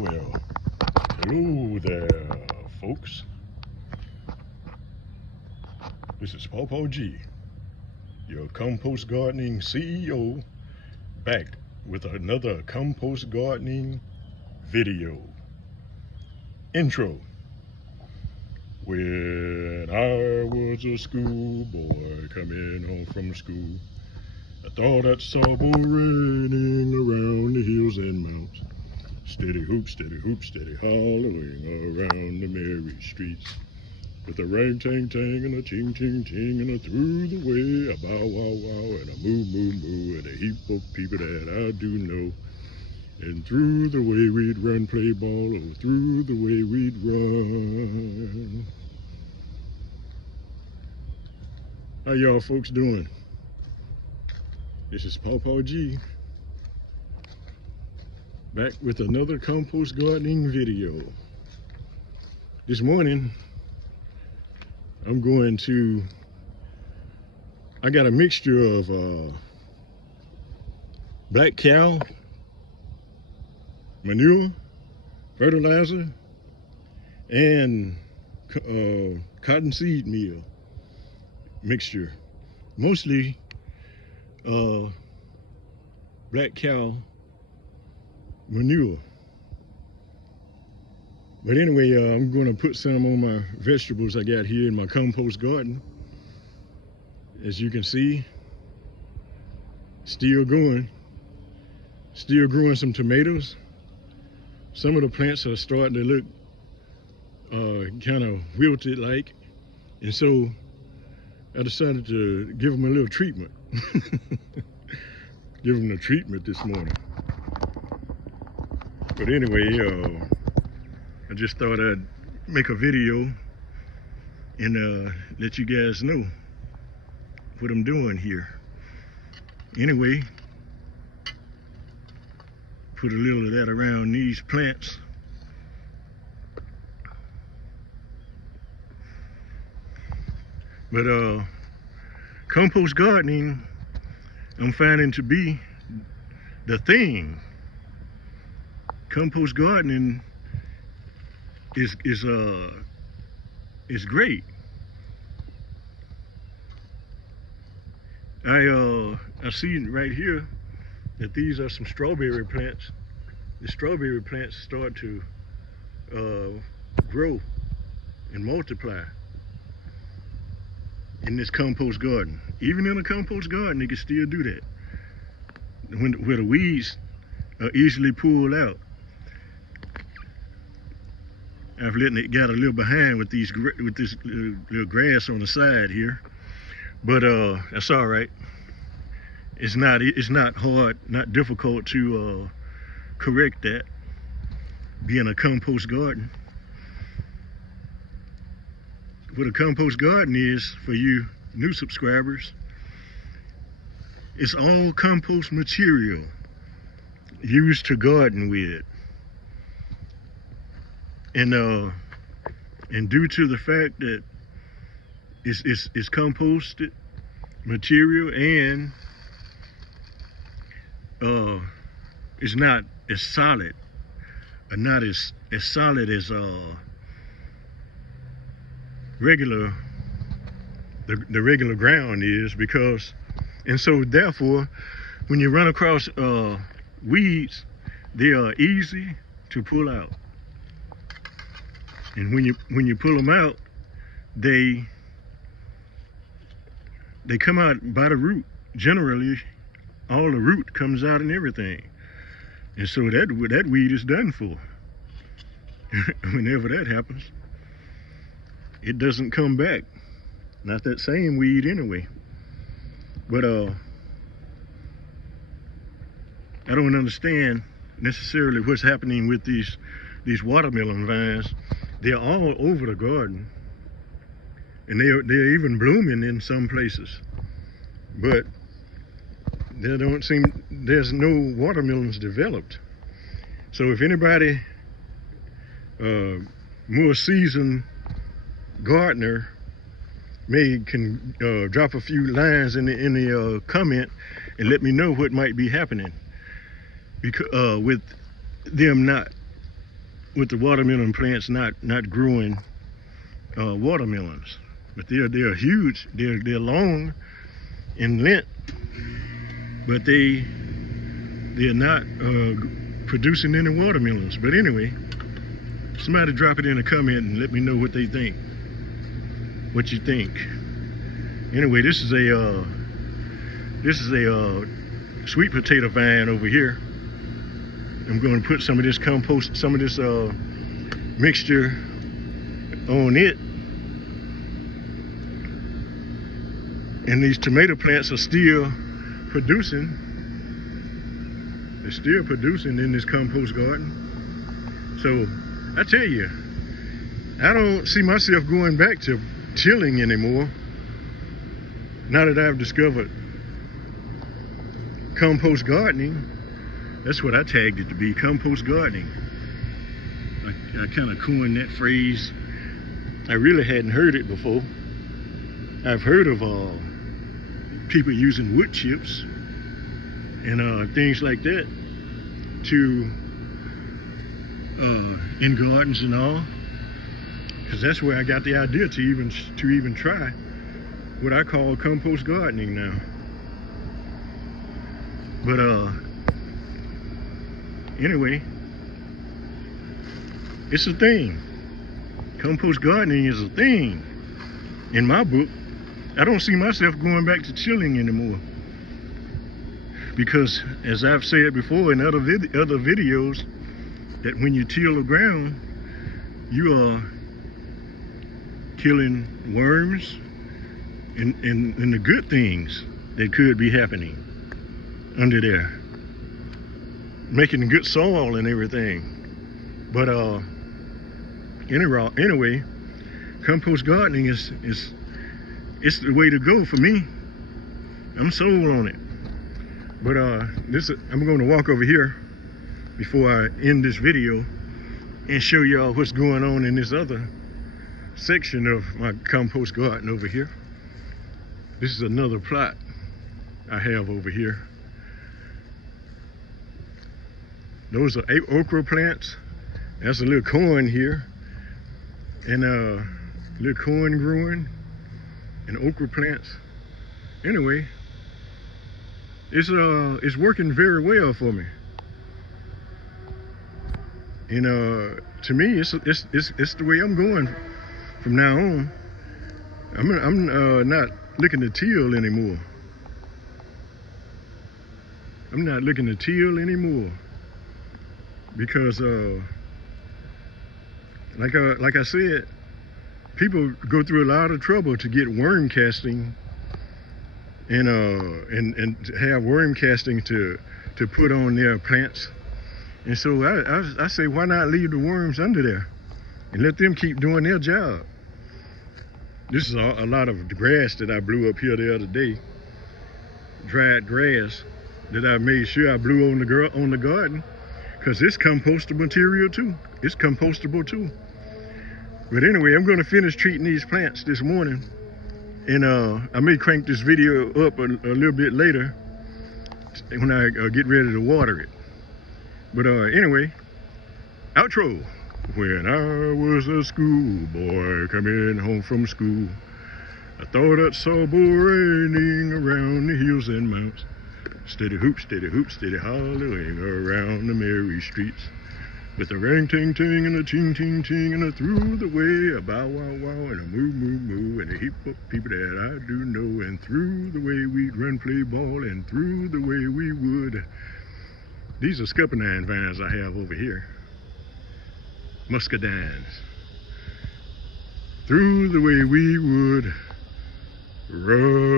Well, hello there, folks. This is Pawpaw G, your compost gardening CEO, back with another compost gardening video. Intro. When I was a schoolboy coming home from school, I thought I saw a bull running around the hills and mountains. Steady hoop, steady hollowing around the merry streets. With a rang-tang-tang and a ting-ting-ting and a through the way, a bow-wow-wow and a moo-moo-moo and a heap of people that I do know. And through the way we'd run, play ball, oh, through the way we'd run. How y'all folks doing? This is Pawpaw G, back with another compost gardening video. This morning, I got a mixture of black cow manure, fertilizer, and cottonseed meal mixture. Mostly black cow manure. But anyway, I'm going to put some on my vegetables I got here in my compost garden. As you can see, still growing some tomatoes. Some of the plants are starting to look kind of wilted like, and so I decided to give them a little treatment. Give them a treatment this morning. But anyway, I just thought I'd make a video and let you guys know what I'm doing here. Anyway, put a little of that around these plants. But compost gardening, I'm finding to be the thing. Compost gardening is great. I see right here that these are some strawberry plants. The strawberry plants start to grow and multiply in this compost garden. Even in a compost garden, they can still do that. Where the weeds are easily pulled out. I've let it get a little behind with this little grass on the side here, but that's all right. It's not hard, not difficult to correct that, being a compost garden. What a compost garden is, for you new subscribers, it's all compost material used to garden with. And due to the fact that it's composted material and it's not as solid, or not as solid as regular the regular ground is, because, and so therefore when you run across weeds, they are easy to pull out. And when you pull them out, they come out by the root. Generally, all the root comes out and everything. And so that weed is done for. Whenever that happens, it doesn't come back. Not that same weed anyway. But I don't understand necessarily what's happening with these watermelon vines. They're all over the garden, and they're even blooming in some places, but there's no watermelons developed. So if anybody, more seasoned gardener, can drop a few lines in the comment and let me know what might be happening, because with them not with the watermelon plants not growing watermelons, but they're huge. They're long in length, but they're not producing any watermelons. But anyway, somebody drop it in a comment and let me know what they think. What you think? Anyway, this is a sweet potato vine over here. I'm going to put some of this compost, some of this mixture on it. And these tomato plants are still producing. They're still producing in this compost garden. So I tell you, I don't see myself going back to tilling anymore. Now that I've discovered compost gardening. That's what I tagged it to be, compost gardening. I kind of coined that phrase. I really hadn't heard it before. I've heard of people using wood chips and things like that in gardens and all, because that's where I got the idea to even try what I call compost gardening now. But anyway, it's a thing. Compost gardening is a thing in my book. I don't see myself going back to tilling anymore, because as I've said before in other videos, that when you till the ground, you are killing worms and the good things that could be happening under there, making good soil and everything. But anyway, compost gardening is the way to go for me. I'm sold on it. But I'm going to walk over here before I end this video and show y'all what's going on in this other section of my compost garden over here. This is another plot I have over here. Those are okra plants. That's a little corn here, and little corn growing, and okra plants. Anyway, it's working very well for me. And to me, it's the way I'm going from now on. I'm not looking to till anymore. I'm not looking to till anymore, because like I said, people go through a lot of trouble to get worm casting and have worm casting to put on their plants. And so I say, why not leave the worms under there and let them keep doing their job? This is a lot of grass that I blew up here the other day, dried grass that I made sure I blew on the garden, because it's compostable material too. It's compostable too. But anyway, I'm going to finish treating these plants this morning, and I may crank this video up a little bit later when I get ready to water it. But anyway, outro. When I was a schoolboy coming home from school, I thought I saw bull raining around the hills and mountains. Steady hoop, steady hollering around the merry streets, with a ring ting ting and a ting ting ting and a through the way, a bow wow wow and a moo moo moo and a heap of people that I do know, and through the way we'd run play ball and through the way we would. These are scuppernine vines I have over here, muscadines. Through the way we would run